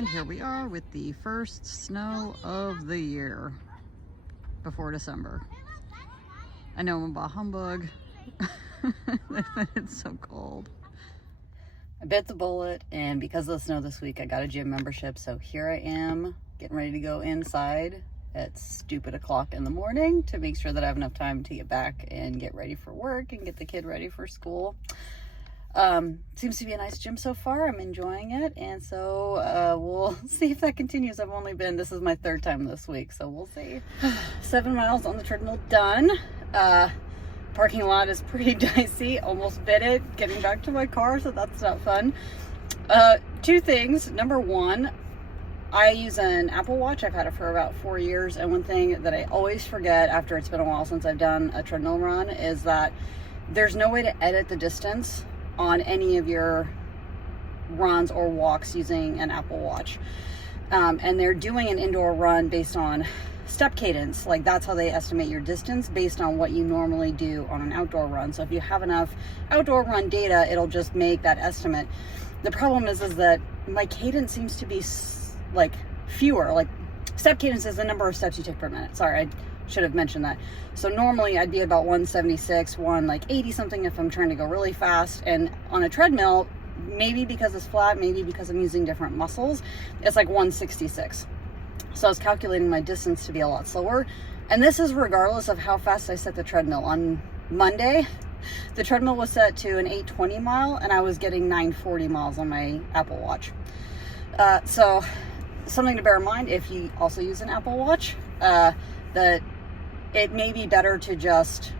And here we are with the first snow of the year before December. I know I'm a bah humbug. It's so cold. I bit the bullet, and because of the snow this week, I got a gym membership. So here I am getting ready to go inside at stupid o'clock in the morning to make sure that I have enough time to get back and get ready for work and get the kid ready for school. Seems to be a nice gym so far. I'm enjoying it, and so we'll see if that continues. This is my third time this week, so we'll see. 7 miles on the treadmill done. Parking lot is pretty dicey. Almost bit it getting back to my car, so that's not fun. Two things. Number one, I use an Apple Watch. I've had it for about 4 years, and one thing that I always forget after it's been a while since I've done a treadmill run is that there's no way to edit the distance on any of your runs or walks using an Apple Watch. And they're doing an indoor run based on step cadence. Like, that's how they estimate your distance based on what you normally do on an outdoor run. So if you have enough outdoor run data, it'll just make that estimate. The problem is that my cadence seems to be like fewer. Like, step cadence is the number of steps you take per minute. Sorry, I should have mentioned that. So normally I'd be about 176, 180 something if I'm trying to go really fast. And on a treadmill, maybe because it's flat, maybe because I'm using different muscles, it's like 166. So I was calculating my distance to be a lot slower. And this is regardless of how fast I set the treadmill. On Monday, the treadmill was set to an 820 mile, and I was getting 940 miles on my Apple Watch. So something to bear in mind if you also use an Apple Watch, that it may be better to just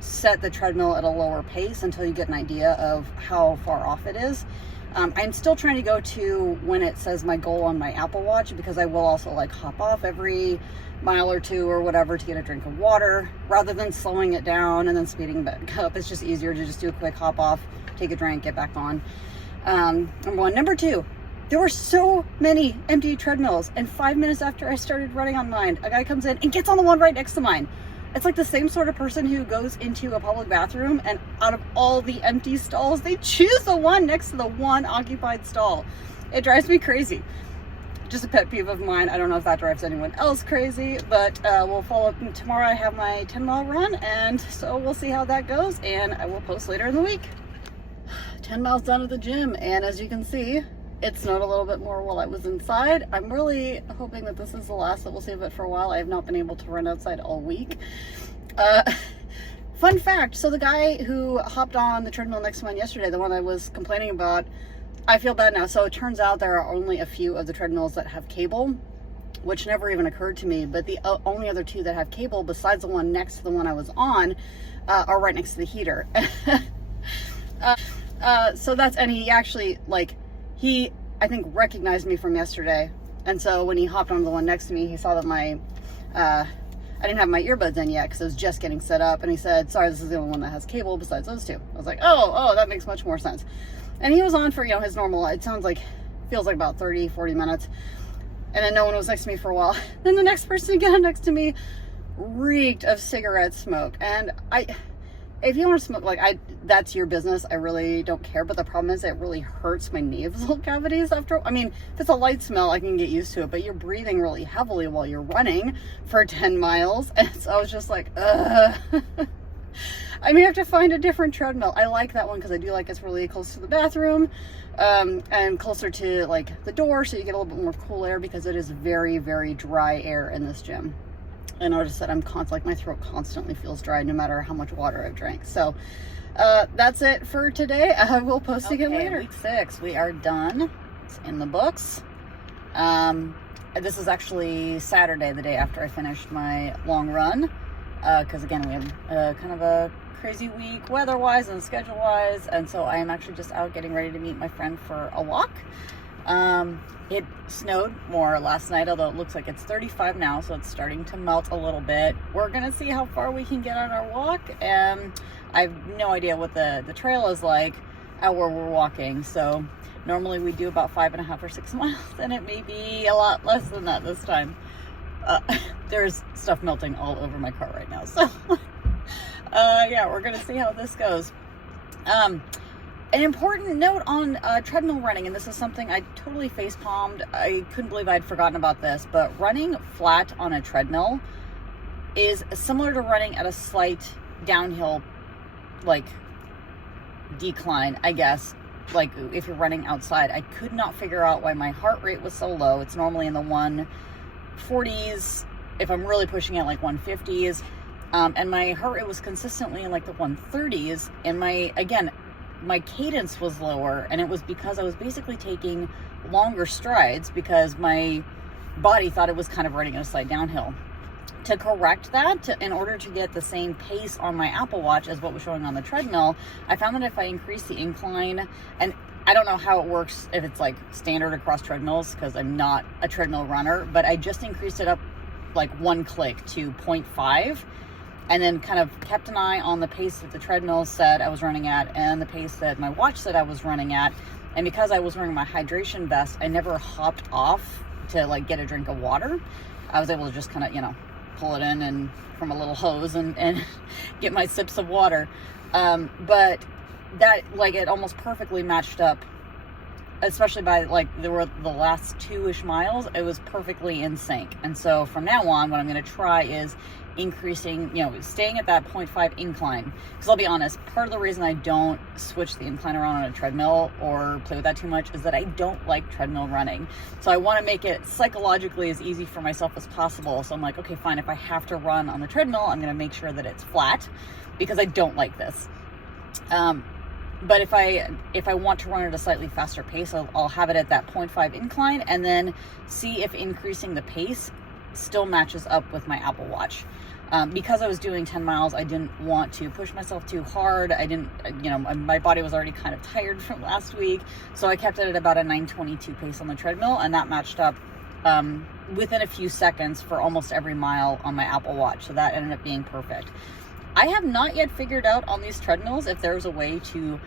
set the treadmill at a lower pace until you get an idea of how far off it is. I'm still trying to go to when it says my goal on my Apple Watch, because I will also like hop off every mile or two or whatever to get a drink of water rather than slowing it down and then speeding back up. It's just easier to just do a quick hop off, take a drink, get back on. Number one. Number two, there were so many empty treadmills, and 5 minutes after I started running on mine, a guy comes in and gets on the one right next to mine. It's like the same sort of person who goes into a public bathroom and out of all the empty stalls, they choose the one next to the one occupied stall. It drives me crazy. Just a pet peeve of mine. I don't know if that drives anyone else crazy, but we'll follow up tomorrow. I have my 10-mile run, and so we'll see how that goes, and I will post later in the week. 10 miles done at the gym, and as you can see, it snowed a little bit more while I was inside. I'm really hoping that this is the last, that we'll save it for a while. I have not been able to run outside all week. Fun fact, so the guy who hopped on the treadmill next to mine yesterday, the one I was complaining about, I feel bad now. So it turns out there are only a few of the treadmills that have cable, which never even occurred to me. But the only other two that have cable, besides the one next to the one I was on, are right next to the heater. So that's, and he actually, like, he, I think, recognized me from yesterday. And so when he hopped on the one next to me, he saw that my, I didn't have my earbuds in yet because I was just getting set up. And he said, sorry, this is the only one that has cable besides those two. I was like, oh, that makes much more sense. And he was on for, his normal, it feels like about 30, 40 minutes. And then no one was next to me for a while. Then the next person again next to me reeked of cigarette smoke. And if you want to smoke, that's your business. I really don't care. But the problem is it really hurts my nasal cavities after. If it's a light smell, I can get used to it. But you're breathing really heavily while you're running for 10 miles. And so I was just like, I may have to find a different treadmill. I like that one because I do like it's really close to the bathroom, and closer to the door, so you get a little bit more cool air, because it is very, very dry air in this gym. I noticed that my throat constantly feels dry no matter how much water I've drank. So that's it for today. I will post again later. Week 6, we are done. It's in the books. This is actually Saturday, the day after I finished my long run. Because again, we have kind of a crazy week weather-wise and schedule-wise. And so I am actually just out getting ready to meet my friend for a walk. It snowed more last night, although it looks like it's 35 now, so it's starting to melt a little bit. We're gonna see how far we can get on our walk, and I have no idea what the trail is like out where we're walking. So normally we do about 5.5 or 6 miles, and it may be a lot less than that this time. There's stuff melting all over my car right now, so yeah, we're gonna see how this goes. An important note on treadmill running, and this is something I totally face palmed. I couldn't believe I'd forgotten about this, but running flat on a treadmill is similar to running at a slight downhill, like, decline, I guess. Like, if you're running outside, I could not figure out why my heart rate was so low. It's normally in the 140s. If I'm really pushing it, like 150s. And my heart rate was consistently in like the 130s. And my cadence was lower, and it was because I was basically taking longer strides because my body thought it was kind of running at a slight downhill. To correct that, in order to get the same pace on my Apple Watch as what was showing on the treadmill, I found that if I increase the incline, and I don't know how it works if it's like standard across treadmills because I'm not a treadmill runner, but I just increased it up like one click to 0.5. And then kind of kept an eye on the pace that the treadmill said I was running at and the pace that my watch said I was running at. And because I was wearing my hydration vest, I never hopped off to like get a drink of water. I was able to just kind of, pull it in and from a little hose and get my sips of water. But that, like, it almost perfectly matched up, especially by like the last 2-ish miles. It was perfectly in sync. And so from now on, what I'm going to try is increasing, staying at that 0.5 incline. Because I'll be honest, part of the reason I don't switch the incline around on a treadmill or play with that too much is that I don't like treadmill running. So I want to make it psychologically as easy for myself as possible. So I'm like, okay, fine. If I have to run on the treadmill, I'm going to make sure that it's flat because I don't like this. But if I want to run at a slightly faster pace, I'll have it at that 0.5 incline and then see if increasing the pace still matches up with my Apple Watch. Because I was doing 10 miles, I didn't want to push myself too hard. I didn't, my body was already kind of tired from last week. So I kept it at about a 9:22 pace on the treadmill, and that matched up within a few seconds for almost every mile on my Apple Watch. So that ended up being perfect. I have not yet figured out on these treadmills if there's a way to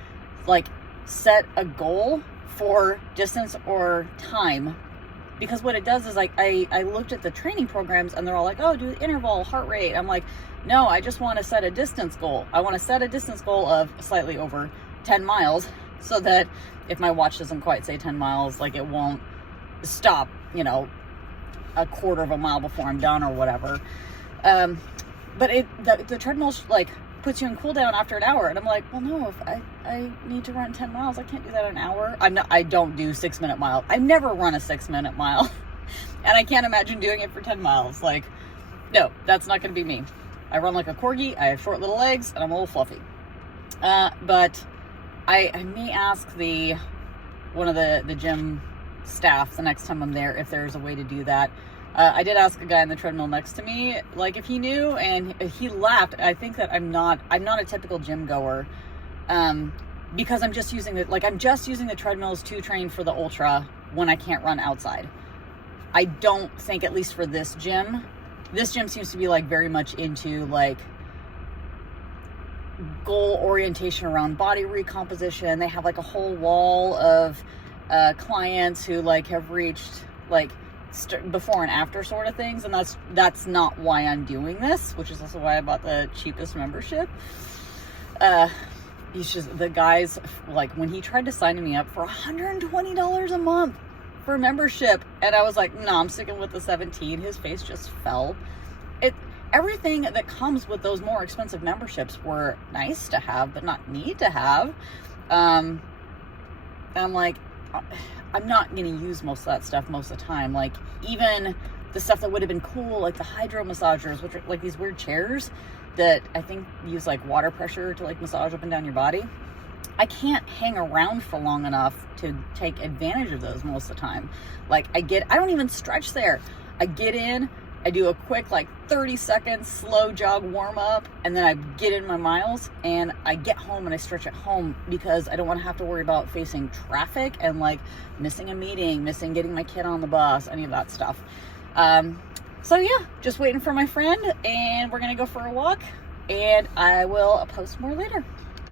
like set a goal for distance or time. Because what it does is, like, I looked at the training programs and they're all like, oh, do the interval, heart rate. I'm like, no, I just want to set a distance goal. I want to set a distance goal of slightly over 10 miles so that if my watch doesn't quite say 10 miles, like, it won't stop, a quarter of a mile before I'm done or whatever. But the treadmill, like, puts you in cool down after an hour. And I'm like, well, no, if I need to run 10 miles, I can't do that in an hour. I don't do 6-minute mile. I never run a 6-minute mile. And I can't imagine doing it for 10 miles. Like, no, that's not going to be me. I run like a corgi. I have short little legs and I'm a little fluffy. But I may ask one of the gym staff the next time I'm there if there's a way to do that. I did ask a guy on the treadmill next to me, like, if he knew, and he laughed. I think that I'm not a typical gym goer, because I'm just using the treadmills to train for the ultra when I can't run outside. I don't think, at least for this gym seems to be like very much into like goal orientation around body recomposition. They have like a whole wall of clients who like have reached like before and after sort of things, and that's not why I'm doing this, which is also why I bought the cheapest membership. The guys, like, when he tried to sign me up for $120 a month for a membership, and I was like, no, I'm sticking with the 17. His face just fell. Everything that comes with those more expensive memberships were nice to have, but not need to have. And I'm like, I'm not going to use most of that stuff most of the time. Like, even the stuff that would have been cool, like the hydro massagers, which are like these weird chairs that I think use like water pressure to like massage up and down your body. I can't hang around for long enough to take advantage of those most of the time. Like, I don't even stretch there. I get in, I do a quick like 30-second slow jog warm up, and then I get in my miles and I get home and I stretch at home because I don't want to have to worry about facing traffic and like missing a meeting, missing getting my kid on the bus, any of that stuff. So yeah, just waiting for my friend, and we're going to go for a walk, and I will post more later.